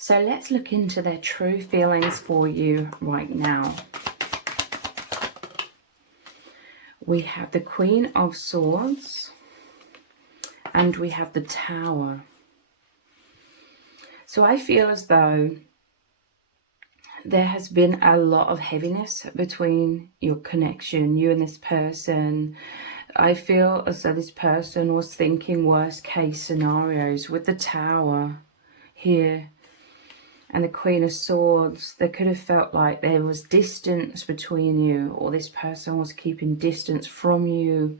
So let's look into their true feelings for you right now. We have the Queen of Swords and we have the Tower. So I feel as though there has been a lot of heaviness between your connection, you and this person. I feel as though this person was thinking worst case scenarios with the Tower here and the Queen of Swords. They could have felt like there was distance between you, or this person was keeping distance from you,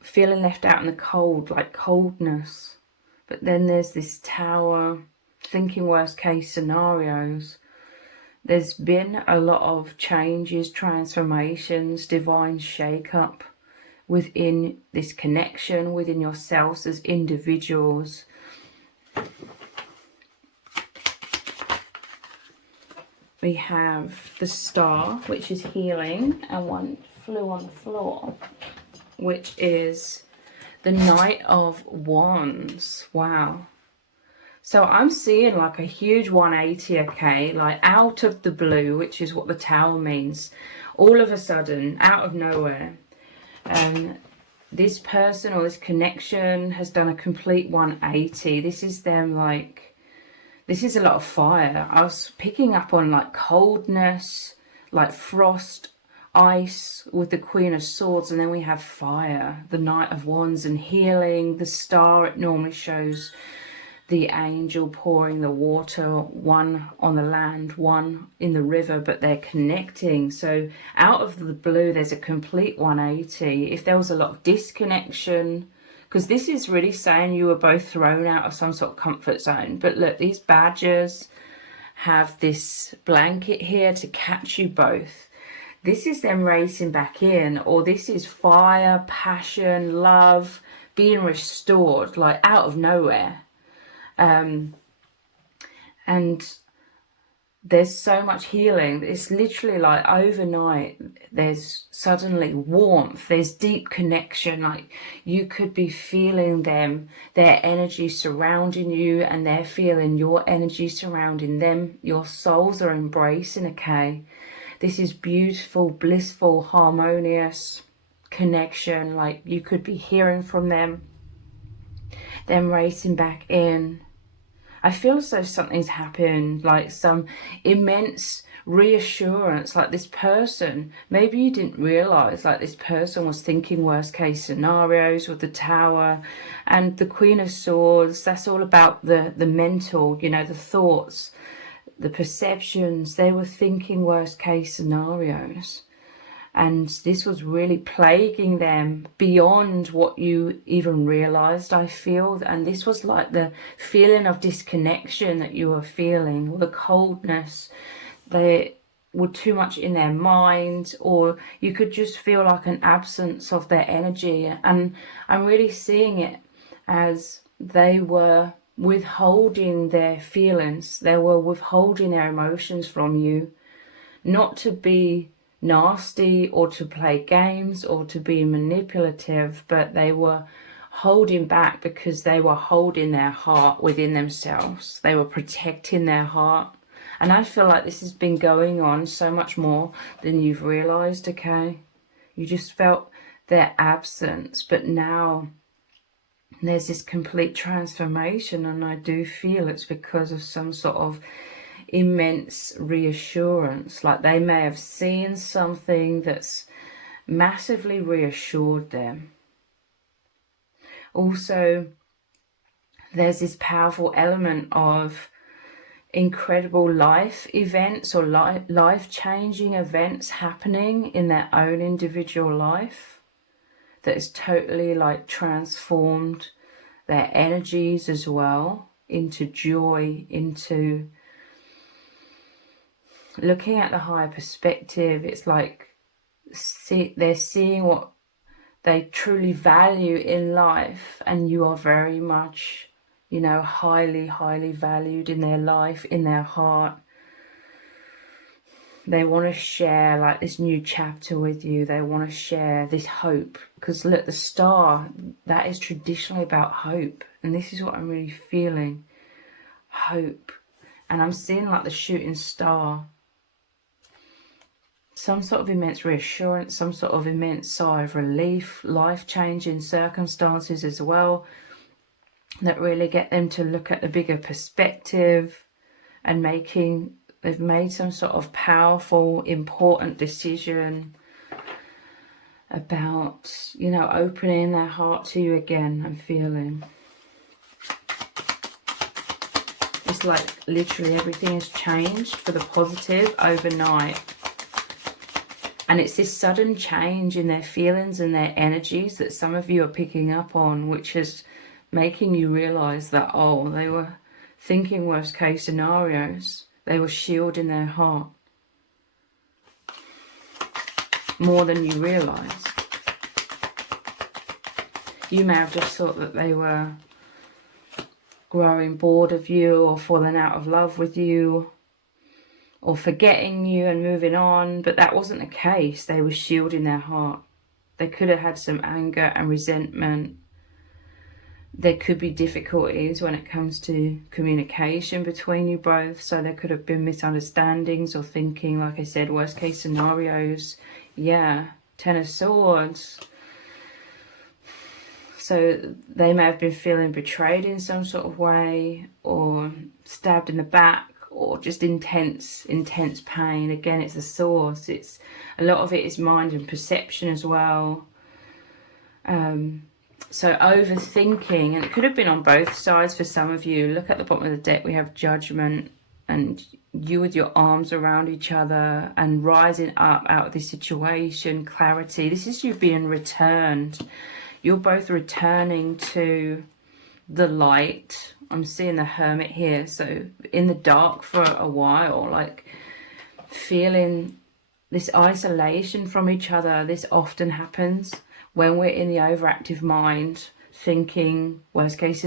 feeling left out in the cold, like coldness. But then there's this Tower, thinking worst case scenarios. There's been a lot of changes, transformations, divine shake-up within this connection, within yourselves as individuals. We have the Star, which is healing, and one flew on the floor, which is the Knight of Wands. Wow. So I'm seeing like a huge 180, okay, like out of the blue, which is what the Tower means. All of a sudden, out of nowhere, this person or this connection has done a complete 180. This is them like, this is a lot of fire. I was picking up on like coldness, like frost, ice with the Queen of Swords, and then we have fire, the Knight of Wands, and healing. The Star, it normally shows the angel pouring the water, one on the land, one in the river, but they're connecting. So out of the blue, there's a complete 180. If there was a lot of disconnection, because this is really saying you were both thrown out of some sort of comfort zone. But look, these badgers have this blanket here to catch you both. This is them racing back in, or this is fire, passion, love being restored, like out of nowhere. And there's so much healing. It's literally like overnight there's suddenly warmth, there's deep connection. Like you could be feeling them, their energy surrounding you, and they're feeling your energy surrounding them. Your souls are embracing, okay? This is beautiful, blissful, harmonious connection. Like you could be hearing from them racing back in. I feel as though something's happened, like some immense reassurance, like this person, maybe you didn't realize, like this person was thinking worst case scenarios with the Tower and the Queen of Swords. That's all about the mental, you know, the thoughts, the perceptions. They were thinking worst case scenarios. And this was really plaguing them beyond what you even realized, I feel. And this was like the feeling of disconnection that you were feeling, or the coldness. They were too much in their mind, or you could just feel like an absence of their energy. And I'm really seeing it as they were withholding their feelings. They were withholding their emotions from you, not to be nasty or to play games or to be manipulative, but they were holding back because they were holding their heart within themselves. They were protecting their heart. And I feel like this has been going on so much more than you've realized, okay? You just felt their absence, but now there's this complete transformation, and I do feel it's because of some sort of immense reassurance. Like they may have seen something that's massively reassured them. Also, there's this powerful element of incredible life events or life-changing events happening in their own individual life that has totally like transformed their energies as well into joy, into looking at the higher perspective. It's like they're seeing what they truly value in life, and you are very much, you know, highly valued in their life, in their heart. They want to share like this new chapter with you. They want to share this hope, because look, the Star, that is traditionally about hope, and this is what I'm really feeling. hope. And I'm seeing like the shooting star. Some sort of immense reassurance, some sort of immense sigh of relief, life-changing circumstances as well, that really get them to look at the bigger perspective, and they've made some sort of powerful, important decision about, you know, opening their heart to you again. I'm feeling it's like literally everything has changed for the positive overnight. And it's this sudden change in their feelings and their energies that some of you are picking up on, which is making you realize that, oh, they were thinking worst case scenarios. They were shielding their heart more than you realized. You may have just thought that they were growing bored of you, or falling out of love with you, or forgetting you and moving on, but that wasn't the case. They were shielding their heart. They could have had some anger and resentment. There could be difficulties when it comes to communication between you both, so there could have been misunderstandings or thinking, like I said, worst case scenarios. Yeah, Ten of Swords. So they may have been feeling betrayed in some sort of way, or stabbed in the back, or just intense pain. Again, it's the source. It's a lot of it is mind and perception as well. So overthinking, and it could have been on both sides for some of you. Look at the bottom of the deck, we have Judgment, and you with your arms around each other and rising up out of this situation. Clarity. This is you being returned. You're both returning to the light. I'm seeing the Hermit here. So in the dark for a while, like feeling this isolation from each other. This often happens when we're in the overactive mind, thinking worst case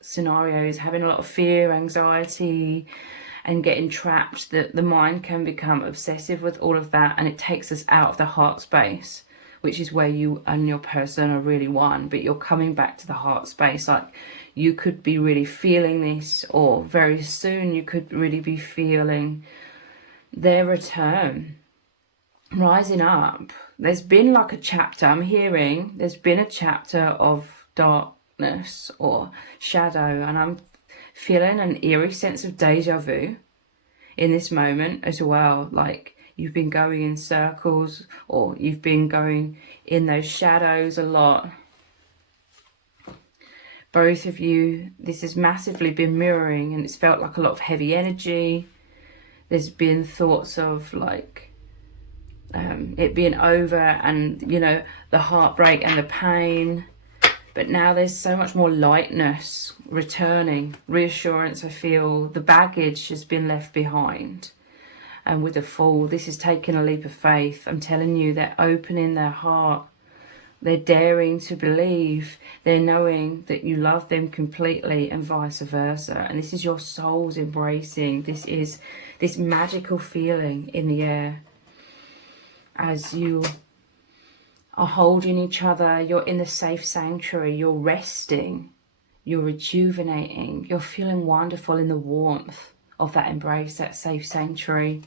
scenarios, having a lot of fear, anxiety, and getting trapped. That the mind can become obsessive with all of that, and it takes us out of the heart space, which is where you and your person are really one. But you're coming back to the heart space. Like you could be really feeling this, or very soon you could really be feeling their return, rising up. There's been like a chapter, I'm hearing, there's been a chapter of darkness or shadow, and I'm feeling an eerie sense of deja vu in this moment as well. Like you've been going in circles, or you've been going in those shadows a lot. Both of you, this has massively been mirroring, and it's felt like a lot of heavy energy. There's been thoughts of like it being over, and you know, the heartbreak and the pain. But now there's so much more lightness returning, reassurance. I feel the baggage has been left behind. And with the Fool, this is taking a leap of faith. I'm telling you, they're opening their heart. They're daring to believe. They're knowing that you love them completely, and vice versa. And this is your souls embracing. This is this magical feeling in the air. As you are holding each other, you're in the safe sanctuary, you're resting, you're rejuvenating, you're feeling wonderful in the warmth of that embrace, that safe sanctuary.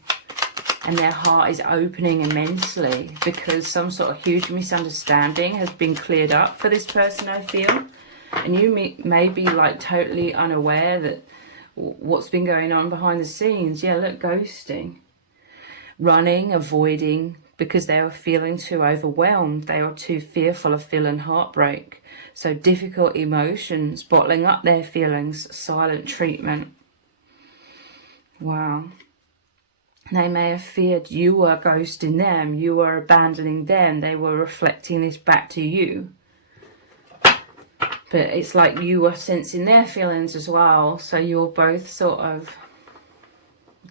And their heart is opening immensely because some sort of huge misunderstanding has been cleared up for this person, I feel. And you may be like totally unaware that what's been going on behind the scenes. Yeah, look, ghosting, running, avoiding, because they were feeling too overwhelmed. They were too fearful of feeling heartbreak. So difficult emotions, bottling up their feelings, silent treatment. Wow. They may have feared you were ghosting them, you were abandoning them. They were reflecting this back to you. But it's like you were sensing their feelings as well. So you're both sort of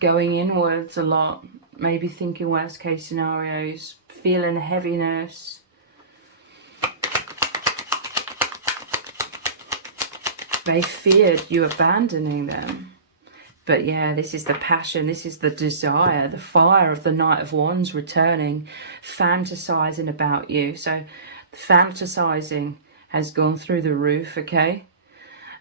going inwards a lot. Maybe thinking worst case scenarios, feeling the heaviness. They feared you abandoning them. But yeah, this is the passion, this is the desire, the fire of the Knight of Wands returning, fantasizing about you. So the fantasizing has gone through the roof, okay?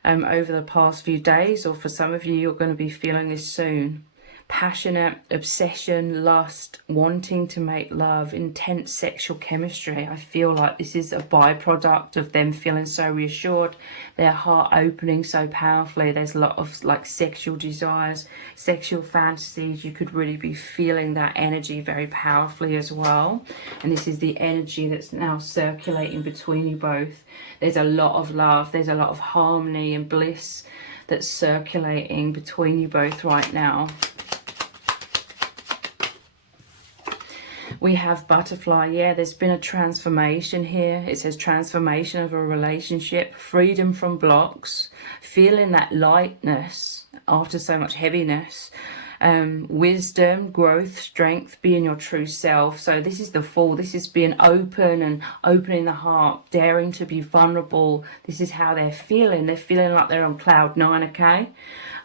over the past few days, or for some of you, you're going to be feeling this soon. Passionate, obsession, lust, wanting to make love, intense sexual chemistry. I feel like this is a byproduct of them feeling so reassured, their heart opening so powerfully. There's a lot of like sexual desires, sexual fantasies. You could really be feeling that energy very powerfully as well. And this is the energy that's now circulating between you both. There's a lot of love, there's a lot of harmony and bliss that's circulating between you both right now. We have butterfly. Yeah, there's been a transformation here. It says transformation of a relationship, freedom from blocks, feeling that lightness after so much heaviness, wisdom, growth, strength, being your true self. So this is the Fool. This is being open and opening the heart, daring to be vulnerable. This is how they're feeling. They're feeling like they're on cloud nine, okay?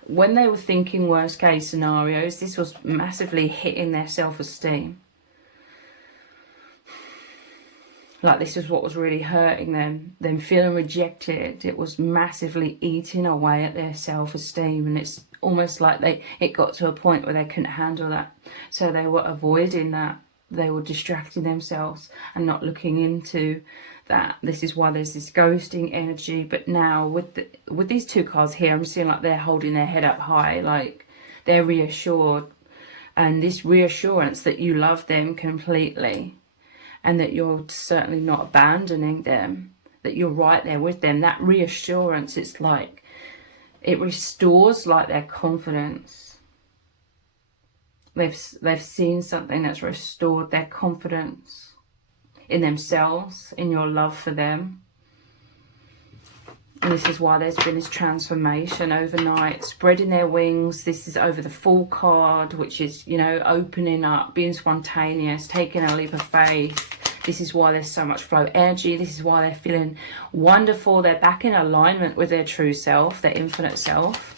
When they were thinking worst case scenarios, this was massively hitting their self-esteem. Like this is what was really hurting them feeling rejected. It was massively eating away at their self-esteem, and it's almost like it got to a point where they couldn't handle that. So they were avoiding that. They were distracting themselves and not looking into that. This is why there's this ghosting energy. But now with these two cards here, I'm seeing like they're holding their head up high, like they're reassured. And this reassurance that you love them completely, and that you're certainly not abandoning them, that you're right there with them. That reassurance, it's like, it restores like their confidence. They've seen something that's restored their confidence in themselves, in your love for them. And this is why there's been this transformation overnight, spreading their wings. This is over the Fool card, which is, you know, opening up, being spontaneous, taking a leap of faith. This is why there's so much flow energy. This is why they're feeling wonderful. They're back in alignment with their true self, their infinite self.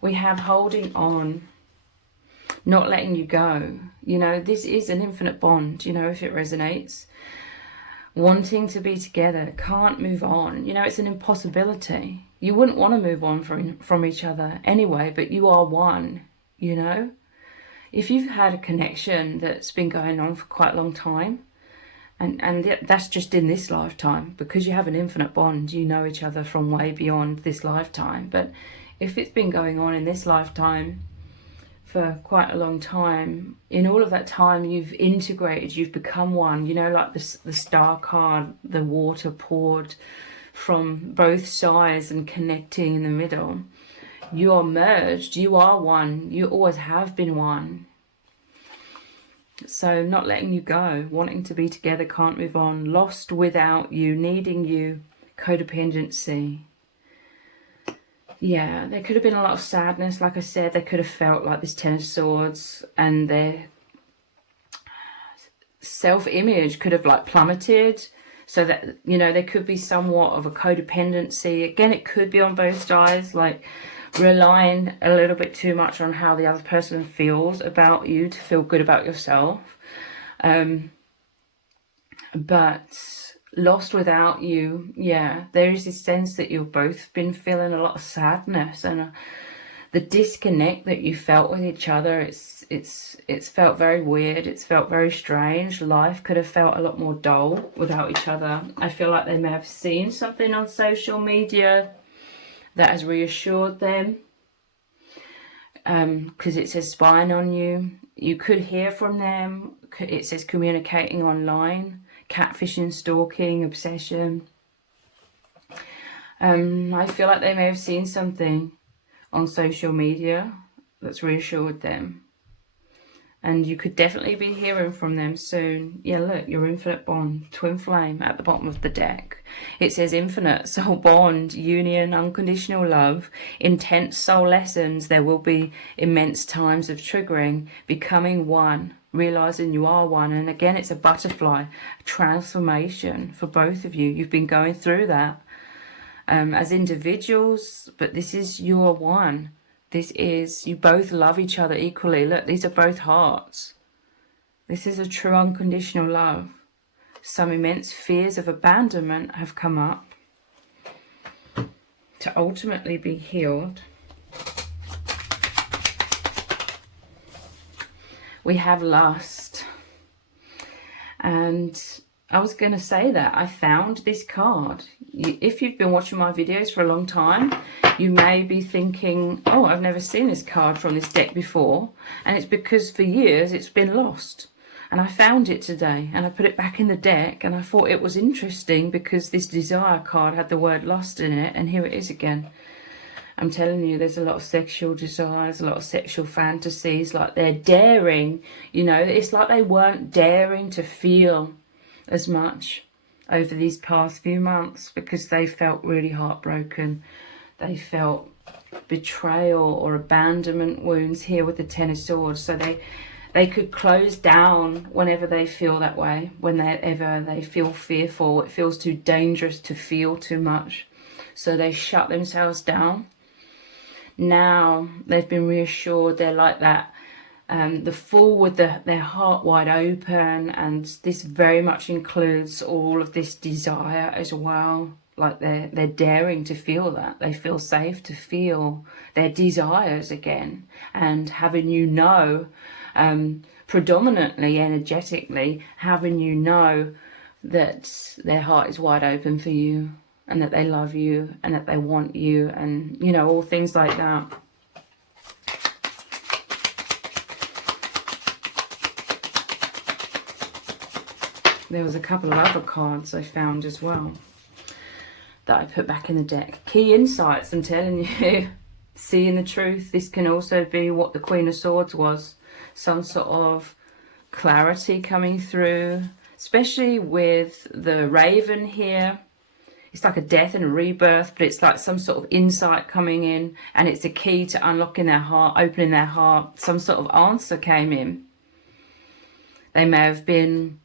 We have holding on, not letting you go. You know, this is an infinite bond, you know, if it resonates. Wanting to be together, can't move on. You know, it's an impossibility. You wouldn't want to move on from each other anyway, but you are one, you know. If you've had a connection that's been going on for quite a long time, and that's just in this lifetime, because you have an infinite bond, you know each other from way beyond this lifetime. But if it's been going on in this lifetime for quite a long time, in all of that time you've integrated, you've become one, you know, like the Star card, the water poured from both sides and connecting in the middle. You are merged, you are one, you always have been one. So not letting you go, wanting to be together, can't move on, lost without you, needing you, codependency. Yeah, there could have been a lot of sadness. Like I said, they could have felt like this Ten of Swords, and their self-image could have like plummeted. So that, you know, there could be somewhat of a codependency. Again, it could be on both sides, like relying a little bit too much on how the other person feels about you to feel good about yourself. But lost without you, yeah, there is this sense that you've both been feeling a lot of sadness, and the disconnect that you felt with each other, it's felt very weird. It's felt very strange. Life could have felt a lot more dull without each other. I feel like they may have seen something on social media that has reassured them, because it says spying on you. You could hear from them. It says communicating online, catfishing, stalking, obsession. I feel like they may have seen something on social media that's reassured them, and you could definitely be hearing from them soon. Yeah, look, your infinite bond, twin flame at the bottom of the deck. It says infinite soul bond, union, unconditional love, intense soul lessons. There will be immense times of triggering, becoming one, realizing you are one. And again, it's a butterfly, transformation for both of you. You've been going through that as individuals, but this is you are one. This is, you both love each other equally. Look, these are both hearts. This is a true unconditional love. some immense fears of abandonment have come up to ultimately be healed. We have lust. And I was going to say that I found this card. If you've been watching my videos for a long time, you may be thinking, oh, I've never seen this card from this deck before. And it's because for years it's been lost. And I found it today and I put it back in the deck, and I thought it was interesting because this desire card had the word lust in it, and here it is again. I'm telling you, there's a lot of sexual desires, a lot of sexual fantasies, like they're daring, you know, it's like they weren't daring to feel as much over these past few months because they felt really heartbroken. They felt betrayal or abandonment wounds here with the Ten of Swords. So they could close down whenever they feel that way, whenever they feel fearful. It feels too dangerous to feel too much. So they shut themselves down. Now they've been reassured. They're like that, the Fool with their heart wide open, and this very much includes all of this desire as well. Like they're daring to feel that. They feel safe to feel their desires again, and having you know, predominantly energetically, having you know that their heart is wide open for you, and that they love you, and that they want you, and, you know, all things like that. There was a couple of other cards I found as well that I put back in the deck. Key insights, I'm telling you. Seeing the truth. This can also be what the Queen of Swords was. Some sort of clarity coming through, especially with the Raven here. It's like a death and a rebirth, but it's like some sort of insight coming in, and it's a key to unlocking their heart, opening their heart. Some sort of answer came in. They may have been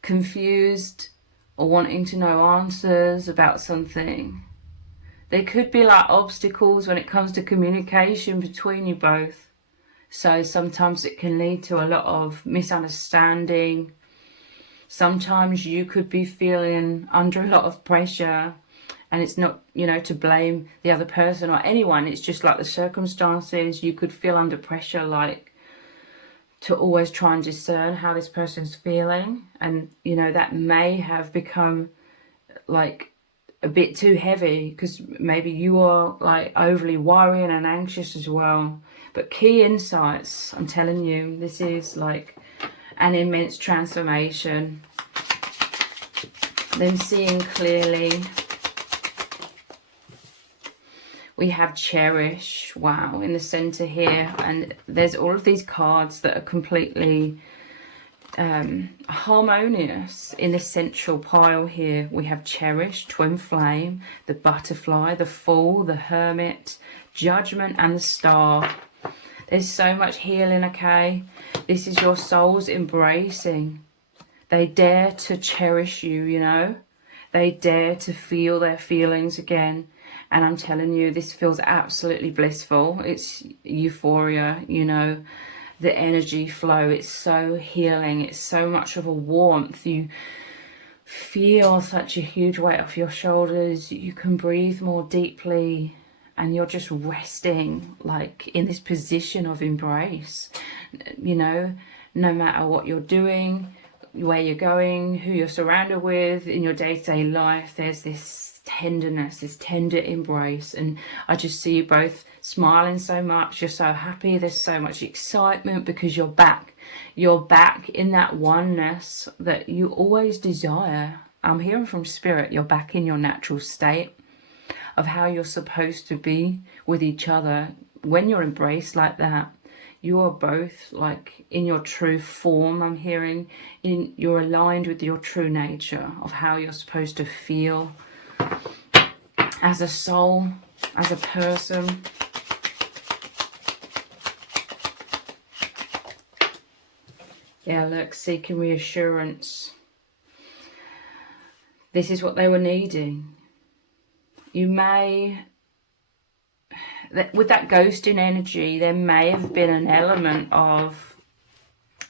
confused or wanting to know answers about something. They could be like obstacles when it comes to communication between you both. So sometimes it can lead to a lot of misunderstanding. Sometimes you could be feeling under a lot of pressure, and it's not, you know, to blame the other person or anyone. It's just like the circumstances. You could feel under pressure, like to always try and discern how this person's feeling. And, you know, that may have become like a bit too heavy because maybe you are like overly worrying and anxious as well. But key insights, I'm telling you, this is like an immense transformation. Them seeing clearly. We have cherish, wow, in the center here, and there's all of these cards that are completely harmonious in this central pile here. We have cherish, twin flame, the butterfly, the Fool, the hermit, judgment, and the star. There's so much healing, okay? This is your soul's embracing. They dare to cherish you, you know? They dare to feel their feelings again. And I'm telling you, this feels absolutely blissful. It's euphoria, you know, the energy flow. It's so healing. It's so much of a warmth. You feel such a huge weight off your shoulders. You can breathe more deeply. And you're just resting, like, in this position of embrace. You know, no matter what you're doing, where you're going, who you're surrounded with in your day-to-day life, there's this tenderness, this tender embrace. And I just see you both smiling so much. You're so happy. There's so much excitement because you're back. You're back in that oneness that you always desire. I'm hearing from Spirit. You're back in your natural state of how you're supposed to be with each other. When you're embraced like that, you are both like in your true form. I'm hearing you're aligned with your true nature of how you're supposed to feel as a soul, as a person. Yeah, look, seeking reassurance. This is what they were needing. You may, with that ghosting energy, there may have been an element of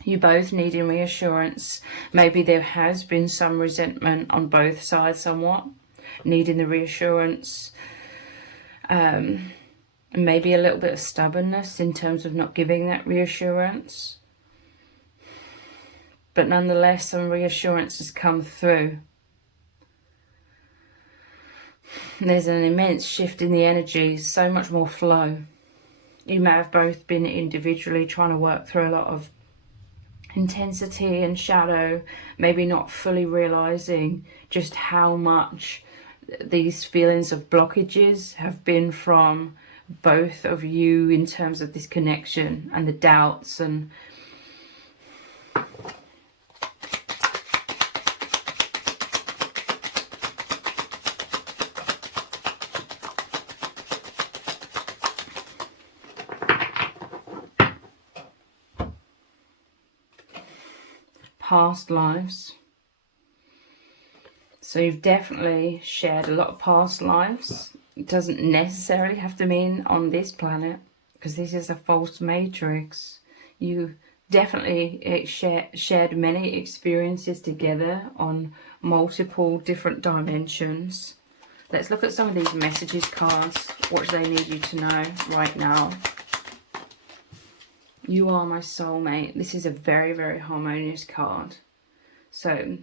You both needing reassurance. Maybe there has been some resentment on both sides somewhat, needing the reassurance. Maybe a little bit of stubbornness in terms of not giving that reassurance. But nonetheless, some reassurance has come through. There's an immense shift in the energy, so much more flow. You may have both been individually trying to work through a lot of intensity and shadow, maybe not fully realizing just how much these feelings of blockages have been from both of you in terms of this connection and the doubts and past lives. So you've definitely shared a lot of past lives. It doesn't necessarily have to mean on this planet, because this is a false matrix. You definitely shared many experiences together on multiple different dimensions. Let's look at some of these messages cards. What do they need you to know right now? You are my soulmate. This is a very, very harmonious card. So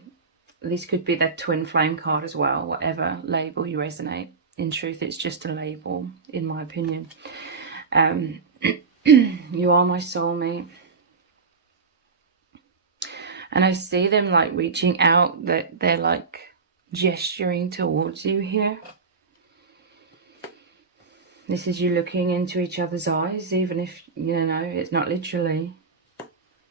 this could be that twin flame card as well, whatever label you resonate. In truth, it's just a label, in my opinion. You are my soulmate. And I see them like reaching out, that they're like gesturing towards you here. This is you looking into each other's eyes, even if, you know, it's not literally.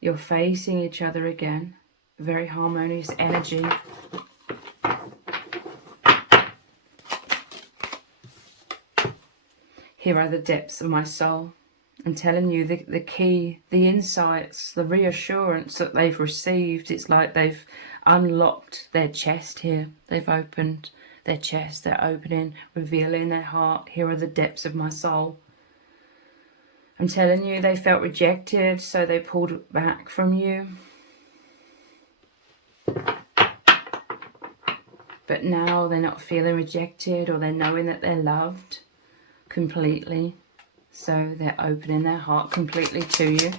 You're facing each other again. Very harmonious energy. Here are the depths of my soul. I'm telling you, the key, the insights, the reassurance that they've received. It's like they've unlocked their chest here. They've opened their chest. They're opening, revealing their heart. Here are the depths of my soul. I'm telling you, they felt rejected, so they pulled back from you. But now they're not feeling rejected, or they're knowing that they're loved completely. So they're opening their heart completely to you.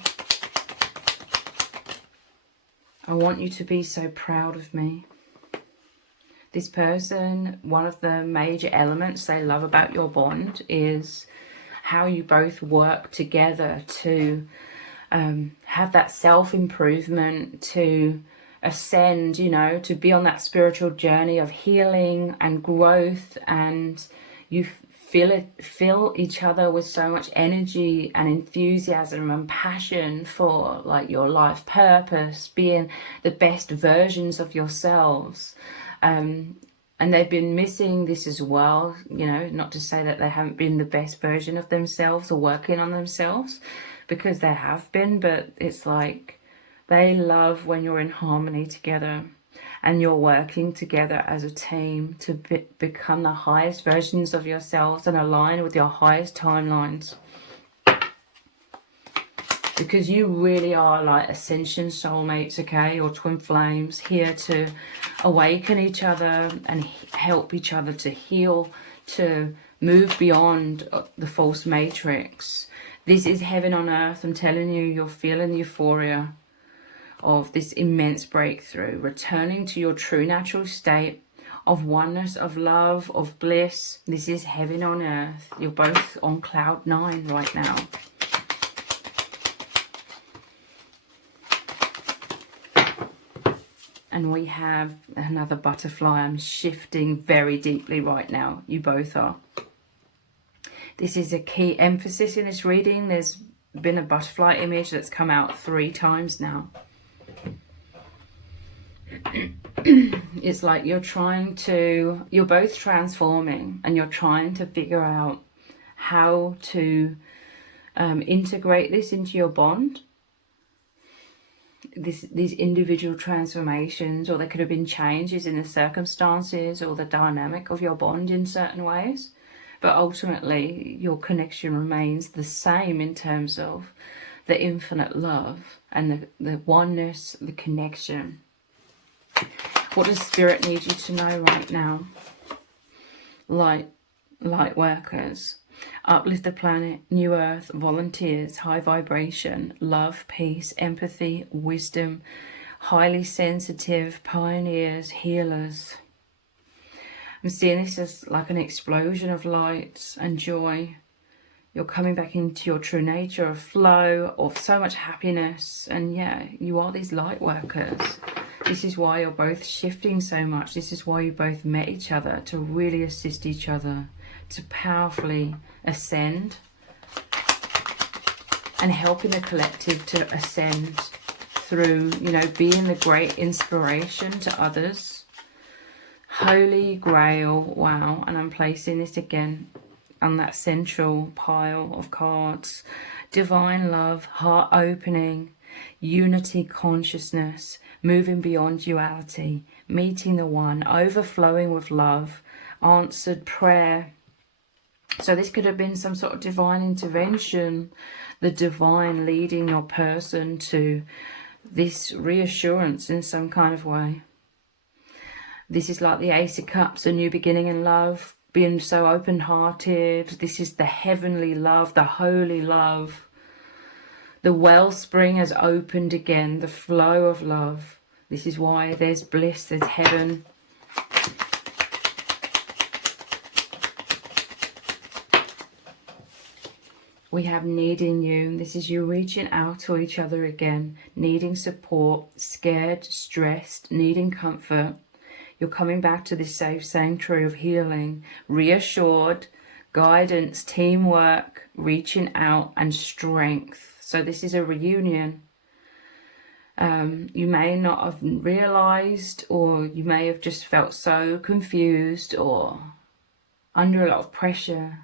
I want you to be so proud of me. This person, one of the major elements they love about your bond is how you both work together to have that self-improvement, to ascend, you know, to be on that spiritual journey of healing and growth, and you fill each other with so much energy and enthusiasm and passion for like your life purpose, being the best versions of yourselves. And they've been missing this as well, you know, not to say that they haven't been the best version of themselves or working on themselves, because they have been, but it's like they love when you're in harmony together and you're working together as a team to become the highest versions of yourselves and align with your highest timelines. Because you really are like ascension soulmates, okay, or twin flames, here to awaken each other and help each other to heal, to move beyond the false matrix. This is heaven on earth. I'm telling you, you're feeling the euphoria of this immense breakthrough, returning to your true natural state of oneness, of love, of bliss. This is heaven on earth. You're both on cloud 9 right now. And we have another butterfly. I'm shifting very deeply right now. You both are. This is a key emphasis in this reading. There's been a butterfly image that's come out 3 times now. It's like you're both transforming, and you're trying to figure out how to integrate this into your bond. These individual transformations, or there could have been changes in the circumstances or the dynamic of your bond in certain ways, but ultimately your connection remains the same in terms of the infinite love and the oneness, the connection. What does Spirit need you to know right now? Light workers. Uplift the planet, new earth, volunteers, high vibration, love, peace, empathy, wisdom, highly sensitive, pioneers, healers. I'm seeing this as like an explosion of light and joy. You're coming back into your true nature of flow, of so much happiness. And yeah, you are these light workers. This is why you're both shifting so much. This is why you both met each other, to really assist each other, to powerfully ascend and helping the collective to ascend through, you know, being the great inspiration to others. Holy Grail, wow. And I'm placing this again on that central pile of cards. Divine love, heart opening, unity consciousness, moving beyond duality, meeting the one, overflowing with love, answered prayer. So this could have been some sort of divine intervention, the divine leading your person to this reassurance in some kind of way. This is like the Ace of Cups, a new beginning in love, being so open-hearted. This is the heavenly love, the holy love. The wellspring has opened again, the flow of love. This is why there's bliss, there's heaven. We have needing you. This is you reaching out to each other again, needing support, scared, stressed, needing comfort. You're coming back to this safe sanctuary of healing, reassured, guidance, teamwork, reaching out, and strength. So this is a reunion. You may not have realized, or you may have just felt so confused or under a lot of pressure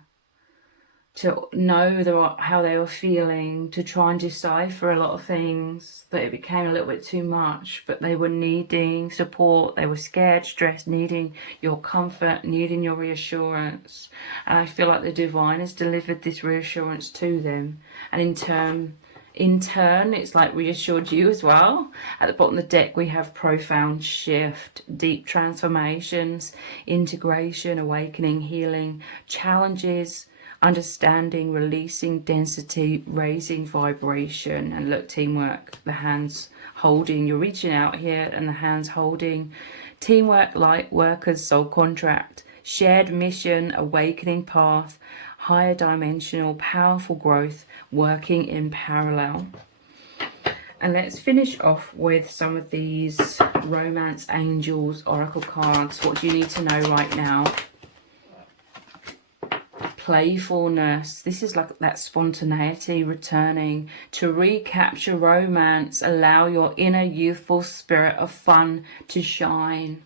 to know how they were feeling, to try and decipher a lot of things, that it became a little bit too much. But they were needing support, they were scared, stressed, needing your comfort, needing your reassurance. And I feel like the divine has delivered this reassurance to them, and in turn it's like reassured you as well. At the bottom of the deck we have profound shift, deep transformations, integration, awakening, healing, challenges, understanding, releasing, density, raising vibration. And look, teamwork, the hands holding, you're reaching out here, and the hands holding. Teamwork, light workers, soul contract, shared mission, awakening path, higher dimensional, powerful growth, working in parallel. And let's finish off with some of these romance angels oracle cards. What do you need to know right now? Playfulness. This is like that spontaneity returning to recapture romance. Allow your inner youthful spirit of fun to shine.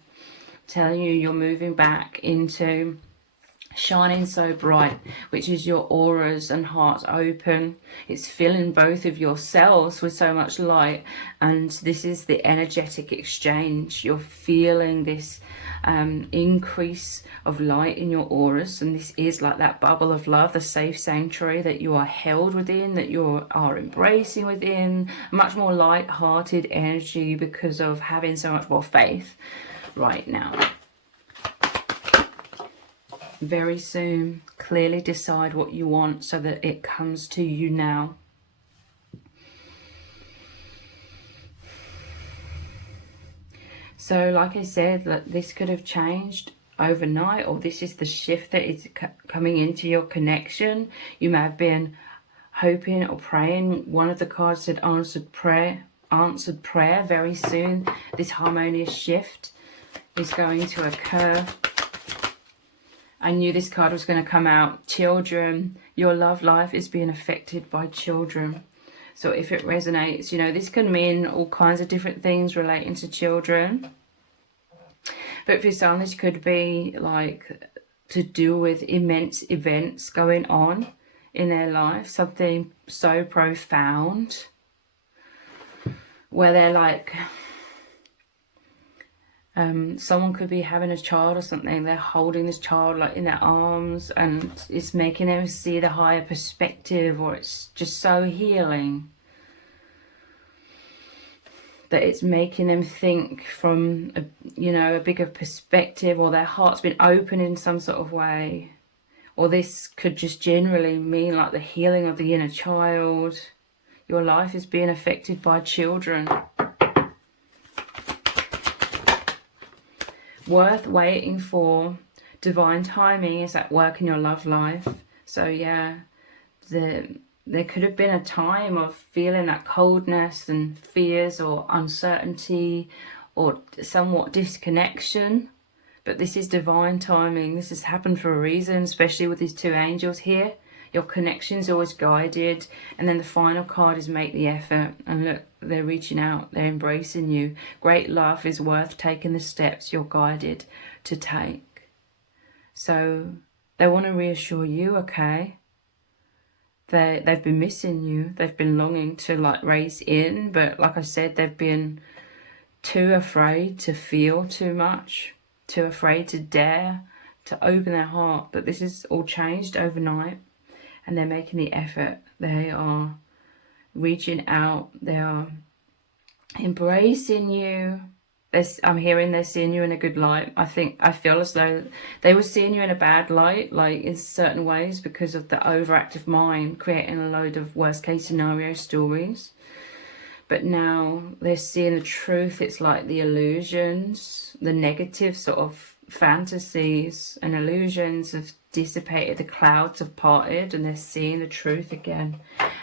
Telling you you're moving back into shining so bright, which is your auras and hearts open. It's filling both of your cells with so much light, and this is the energetic exchange. You're feeling this increase of light in your auras, and this is like that bubble of love, the safe sanctuary that you are held within, that you are embracing within. Much more light-hearted energy because of having so much more faith right now. Very soon, clearly decide what you want so that it comes to you now. So like I said, that this could have changed overnight, or this is the shift that is coming into your connection. You may have been hoping or praying. One of the cards said answered prayer. Very soon this harmonious shift is going to occur. I knew this card was going to come out. Children, your love life is being affected by children. So if it resonates, you know, this can mean all kinds of different things relating to children. But for some, this could be like to do with immense events going on in their life. Something so profound where they're like... someone could be having a child or something. They're holding this child like in their arms, and it's making them see the higher perspective, or it's just so healing. that it's making them think from a bigger perspective, or their heart's been opened in some sort of way. Or this could just generally mean like the healing of the inner child. Your life is being affected by children. Worth waiting for. Divine timing is at work in your love life. So yeah, there could have been a time of feeling that coldness and fears or uncertainty or somewhat disconnection. But this is divine timing. This has happened for a reason, especially with these two angels here. Your connection is always guided. And then the final card is make the effort. And look, they're reaching out. They're embracing you. Great love is worth taking the steps you're guided to take. So they want to reassure you, okay? They've been missing you. They've been longing to like race in. But like I said, they've been too afraid to feel too much. Too afraid to dare to open their heart. But this is all changed overnight. And they're making the effort. They are reaching out. They are embracing you. I'm hearing they're seeing you in a good light. I feel as though they were seeing you in a bad light, like in certain ways, because of the overactive mind creating a load of worst case scenario stories. But now they're seeing the truth. It's like the illusions, the negative sort of fantasies and illusions have dissipated, the clouds have parted, and they're seeing the truth again.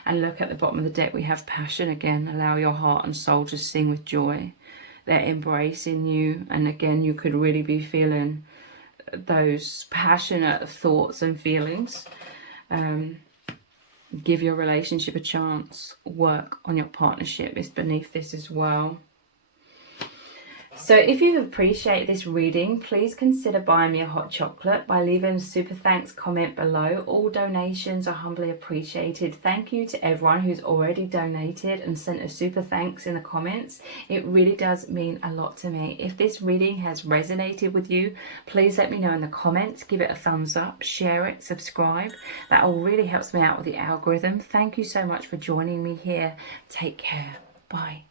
And look at the bottom of the deck, we have passion again. Allow your heart and soul to sing with joy. They're embracing you, and again you could really be feeling those passionate thoughts and feelings. Give your relationship a chance. Work on your partnership is beneath this as well. So if you've appreciated this reading, please consider buying me a hot chocolate by leaving a super thanks comment below. All donations are humbly appreciated. Thank you to everyone who's already donated and sent a super thanks in the comments. It really does mean a lot to me. If this reading has resonated with you, please let me know in the comments. Give it a thumbs up, share it, subscribe. That all really helps me out with the algorithm. Thank you so much for joining me here. Take care. Bye.